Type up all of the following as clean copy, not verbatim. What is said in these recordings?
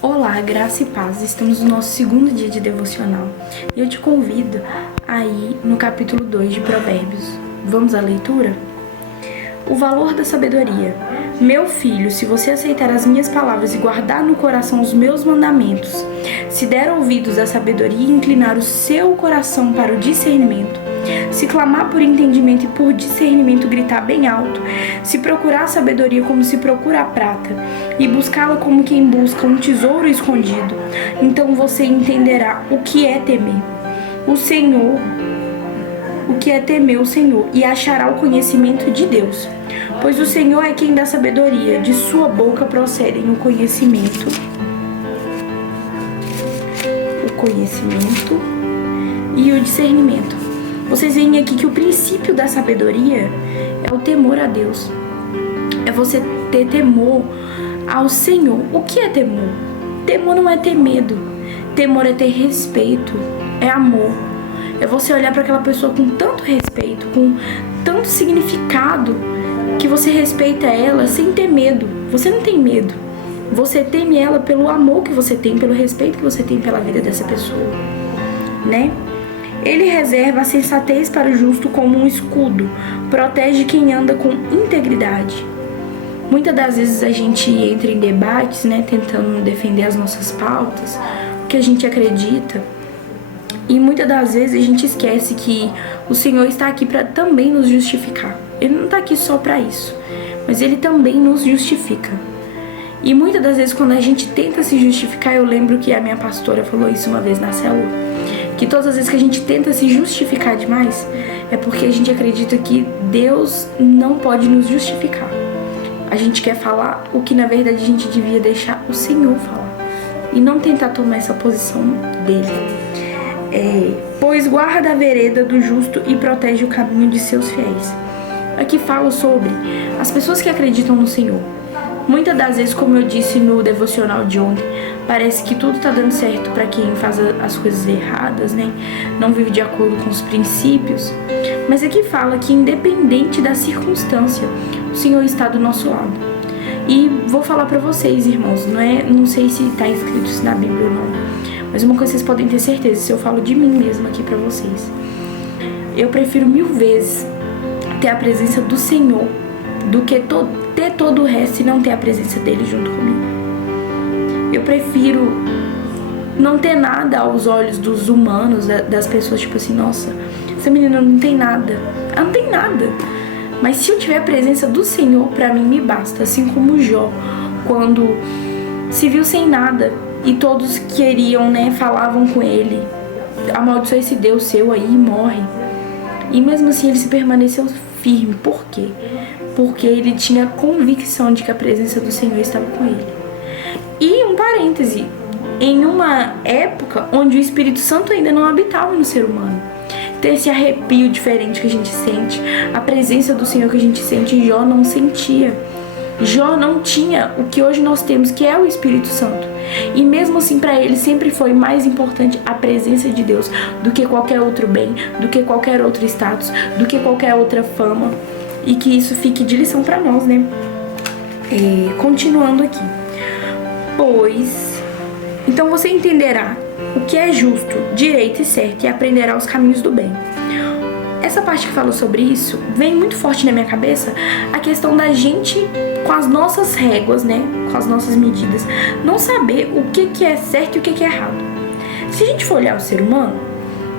Olá, graça e paz. Estamos no nosso segundo dia de devocional e eu te convido a ir no capítulo 2 de Provérbios. Vamos à leitura? O valor da sabedoria. Meu filho, se você aceitar as minhas palavras e guardar no coração os meus mandamentos, se der ouvidos à sabedoria e inclinar o seu coração para o discernimento, se clamar por entendimento e por discernimento gritar bem alto, se procurar a sabedoria como se procura a prata e buscá-la como quem busca um tesouro escondido, então você entenderá o que é temer o Senhor, e achará o conhecimento de Deus. Pois o Senhor é quem dá sabedoria, de sua boca procedem o conhecimento e o discernimento. Vocês veem aqui que o princípio da sabedoria é o temor a Deus. É você ter temor ao Senhor. O que é temor? Temor não é ter medo. Temor é ter respeito, é amor. É você olhar para aquela pessoa com tanto respeito, com tanto significado, que você respeita ela sem ter medo. Você não tem medo. Você teme ela pelo amor que você tem, pelo respeito que você tem pela vida dessa pessoa, né? Ele reserva a sensatez para o justo como um escudo, protege quem anda com integridade. Muitas das vezes a gente entra em debates, né, tentando defender as nossas pautas, o que a gente acredita, e muitas das vezes a gente esquece que o Senhor está aqui para também nos justificar. Ele não está aqui só para isso, mas Ele também nos justifica. E muitas das vezes quando a gente tenta se justificar, eu lembro que a minha pastora falou isso uma vez na célula, que todas as vezes que a gente tenta se justificar demais, é porque a gente acredita que Deus não pode nos justificar. A gente quer falar o que na verdade a gente devia deixar o Senhor falar e não tentar tomar essa posição dele. Pois guarda a vereda do justo e protege o caminho de seus fiéis. Aqui falo sobre as pessoas que acreditam no Senhor. Muitas das vezes, como eu disse no devocional de ontem, parece que tudo tá dando certo para quem faz as coisas erradas, né? Não vive de acordo com os princípios. Mas aqui fala que independente da circunstância, o Senhor está do nosso lado. E vou falar para vocês, irmãos, não sei se tá escrito isso na Bíblia ou não, mas uma coisa vocês podem ter certeza, se eu falo de mim mesma aqui para vocês, eu prefiro 1000 vezes ter a presença do Senhor do que ter todo o resto e não ter a presença dele junto comigo. Eu prefiro não ter nada aos olhos dos humanos, das pessoas, tipo assim, nossa, essa menina não tem nada. Ela não tem nada. Mas se eu tiver a presença do Senhor, pra mim me basta. Assim como Jó, quando se viu sem nada e todos queriam, né, falavam com ele, amaldiçoa esse Deus seu aí e morre. E mesmo assim ele se permaneceu firme. Por quê? Porque ele tinha convicção de que a presença do Senhor estava com ele. E um parêntese, em uma época onde o Espírito Santo ainda não habitava no ser humano. Ter esse arrepio diferente que a gente sente, a presença do Senhor que a gente sente, Jó não sentia. Jó não tinha o que hoje nós temos, que é o Espírito Santo. E mesmo assim, para ele sempre foi mais importante a presença de Deus do que qualquer outro bem, do que qualquer outro status, do que qualquer outra fama. E que isso fique de lição para nós, né? Continuando aqui. Pois, então você entenderá o que é justo, direito e certo e aprenderá os caminhos do bem. Essa parte que fala sobre isso vem muito forte na minha cabeça a questão da gente, com as nossas réguas, né, com as nossas medidas, não saber o que é certo e o que é errado. Se a gente for olhar o ser humano,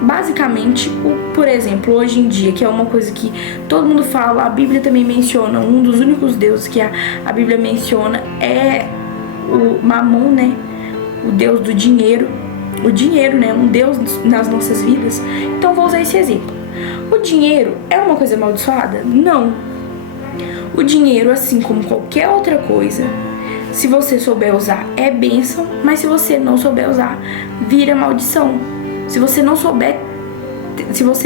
basicamente, por exemplo, hoje em dia, que é uma coisa que todo mundo fala, a Bíblia também menciona, um dos únicos deuses que a Bíblia menciona é o Mamon, né, o deus do dinheiro. O dinheiro, né, um deus nas nossas vidas. Então vou usar esse exemplo. O dinheiro é uma coisa amaldiçoada? Não. O dinheiro, assim como qualquer outra coisa, se você souber usar, é bênção, mas se você não souber usar, vira maldição. Se você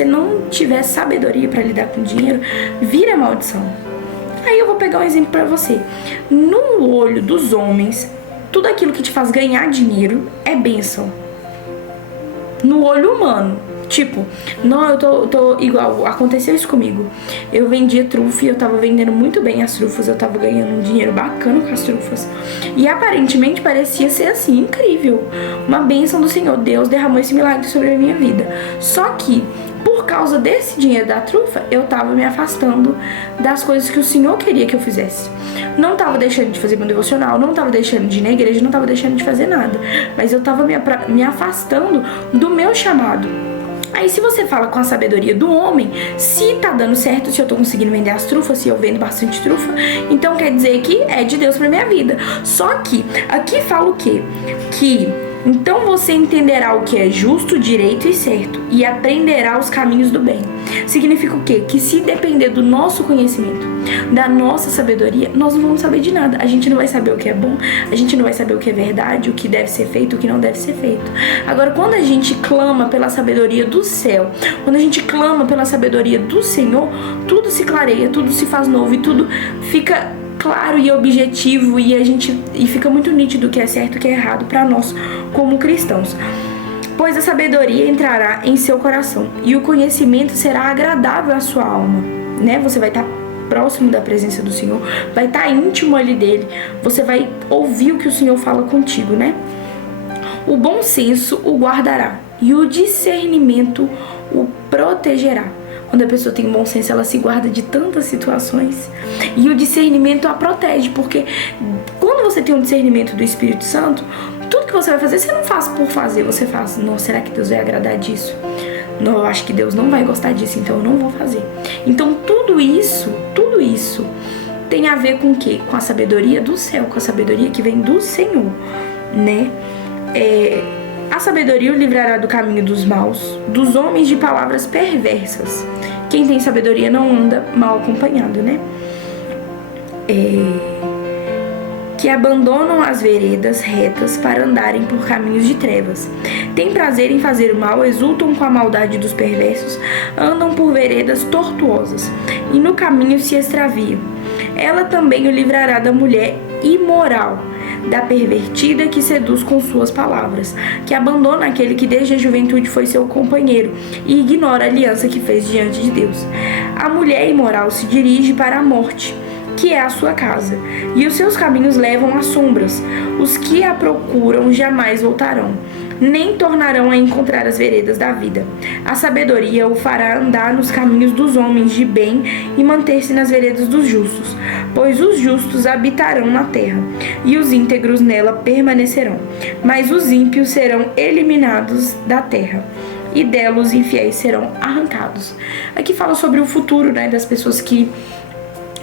não tiver sabedoria para lidar com dinheiro, vira maldição. Aí eu vou pegar um exemplo para você. No olho dos homens, tudo aquilo que te faz ganhar dinheiro é bênção. No olho humano. Tipo, não, eu tô igual, aconteceu isso comigo. Eu vendia trufa e eu tava vendendo muito bem as trufas, eu tava ganhando um dinheiro bacana com as trufas. E aparentemente parecia ser assim, incrível. Uma bênção do Senhor, Deus derramou esse milagre sobre a minha vida. Só que, por causa desse dinheiro da trufa, eu tava me afastando das coisas que o Senhor queria que eu fizesse. Não tava deixando de fazer meu devocional, não tava deixando de ir na igreja, não tava deixando de fazer nada. Mas eu tava me afastando do meu chamado. Aí se você fala com a sabedoria do homem, se tá dando certo, se eu tô conseguindo vender as trufas, se eu vendo bastante trufa, então quer dizer que é de Deus pra minha vida. Só que aqui fala o quê? Que então você entenderá o que é justo, direito e certo e aprenderá os caminhos do bem. Significa o quê? Que se depender do nosso conhecimento, da nossa sabedoria, nós não vamos saber de nada. A gente não vai saber o que é bom, a gente não vai saber o que é verdade, o que deve ser feito, o que não deve ser feito. Agora, quando a gente clama pela sabedoria do céu, quando a gente clama pela sabedoria do Senhor, tudo se clareia, tudo se faz novo e tudo fica claro e objetivo e fica muito nítido o que é certo e o que é errado para nós como cristãos. Pois a sabedoria entrará em seu coração e o conhecimento será agradável à sua alma, né? Você vai estar próximo da presença do Senhor, vai estar íntimo ali dele, você vai ouvir o que o Senhor fala contigo, né? O bom senso o guardará e o discernimento o protegerá. Quando a pessoa tem bom senso, ela se guarda de tantas situações. E o discernimento a protege, porque quando você tem um discernimento do Espírito Santo, tudo que você vai fazer, você não faz por fazer, você faz, nossa, será que Deus vai agradar disso? Não, eu acho que Deus não vai gostar disso, então eu não vou fazer. Então tudo isso tem a ver com o quê? Com a sabedoria do céu, com a sabedoria que vem do Senhor, né? A sabedoria o livrará do caminho dos maus, dos homens de palavras perversas. Quem tem sabedoria não anda mal acompanhado, né? Que abandonam as veredas retas para andarem por caminhos de trevas. Têm prazer em fazer o mal, exultam com a maldade dos perversos, andam por veredas tortuosas e no caminho se extraviam. Ela também o livrará da mulher imoral, da pervertida que seduz com suas palavras, que abandona aquele que desde a juventude foi seu companheiro e ignora a aliança que fez diante de Deus. A mulher imoral se dirige para a morte, que é a sua casa, e os seus caminhos levam às sombras. Os que a procuram jamais voltarão, nem tornarão a encontrar as veredas da vida. A sabedoria o fará andar nos caminhos dos homens de bem e manter-se nas veredas dos justos, pois os justos habitarão na terra, e os íntegros nela permanecerão. Mas os ímpios serão eliminados da terra, e dela os infiéis serão arrancados. Aqui fala sobre o futuro, né, das pessoas que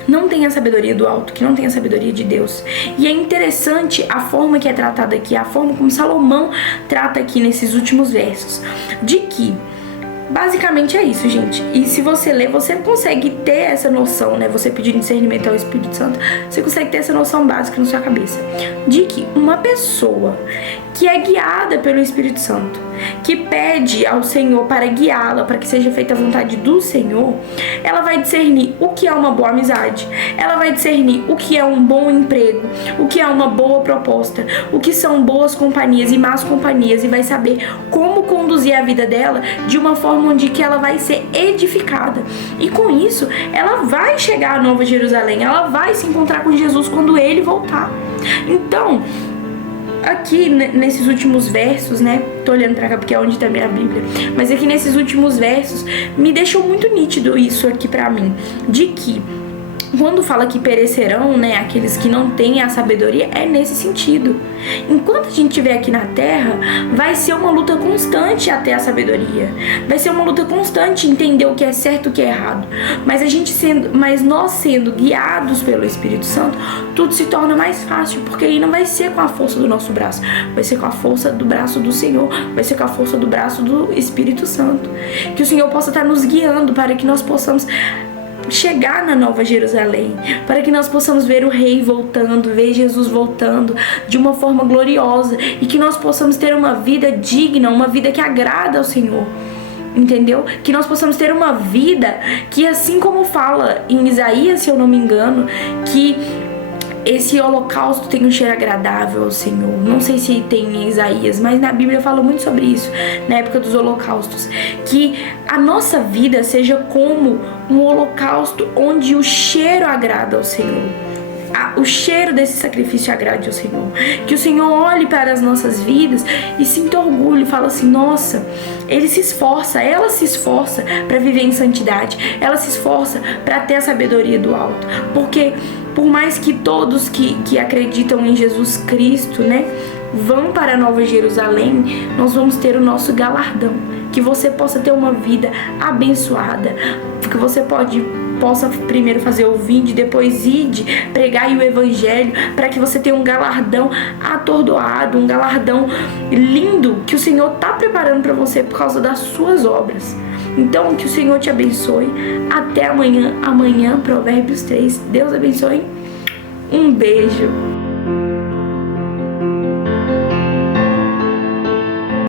não tem a sabedoria do alto, que não tem a sabedoria de Deus. E é interessante a forma que é tratada aqui, a forma como Salomão trata aqui nesses últimos versos, de que basicamente é isso, gente. E se você ler, você consegue ter essa noção, né? Você pedindo discernimento ao Espírito Santo, você consegue ter essa noção básica na sua cabeça, de que uma pessoa que é guiada pelo Espírito Santo, que pede ao Senhor para guiá-la, para que seja feita a vontade do Senhor, ela vai discernir o que é uma boa amizade, ela vai discernir o que é um bom emprego, o que é uma boa proposta, o que são boas companhias e más companhias, e vai saber como conduzir a vida dela de uma forma onde que ela vai ser edificada. E com isso, ela vai chegar à Nova Jerusalém, ela vai se encontrar com Jesus quando ele voltar. Então, aqui nesses últimos versos, né? Tô olhando pra cá porque é onde tá minha Bíblia. Mas aqui nesses últimos versos me deixou muito nítido isso aqui pra mim, de que quando fala que perecerão, né, aqueles que não têm a sabedoria, é nesse sentido. Enquanto a gente estiver aqui na Terra, vai ser uma luta constante até a sabedoria. Vai ser uma luta constante entender o que é certo e o que é errado. Mas nós sendo guiados pelo Espírito Santo, tudo se torna mais fácil, porque aí não vai ser com a força do nosso braço, vai ser com a força do braço do Senhor, vai ser com a força do braço do Espírito Santo. Que o Senhor possa estar nos guiando para que nós possamos chegar na Nova Jerusalém, para que nós possamos ver o Rei voltando, ver Jesus voltando de uma forma gloriosa, e que nós possamos ter uma vida digna, uma vida que agrada ao Senhor, entendeu? Que nós possamos ter uma vida que, assim como fala em Isaías, se eu não me engano, que esse holocausto tem um cheiro agradável ao Senhor. Não sei se tem em Isaías, mas na Bíblia fala muito sobre isso, na época dos holocaustos. Que a nossa vida seja como um holocausto onde o cheiro agrada ao Senhor. O cheiro desse sacrifício agrade ao Senhor. Que o Senhor olhe para as nossas vidas e sinta orgulho e fala assim: nossa, ele se esforça, ela se esforça para viver em santidade, ela se esforça para ter a sabedoria do alto. Porque por mais que todos que acreditam em Jesus Cristo, né, vão para a Nova Jerusalém, nós vamos ter o nosso galardão. Que você possa ter uma vida abençoada, que você possa primeiro fazer o vinde, depois ide, pregar o evangelho, para que você tenha um galardão atordoado, um galardão lindo que o Senhor está preparando para você por causa das suas obras. Então, que o Senhor te abençoe. Até amanhã, Provérbios 3. Deus abençoe. Um beijo.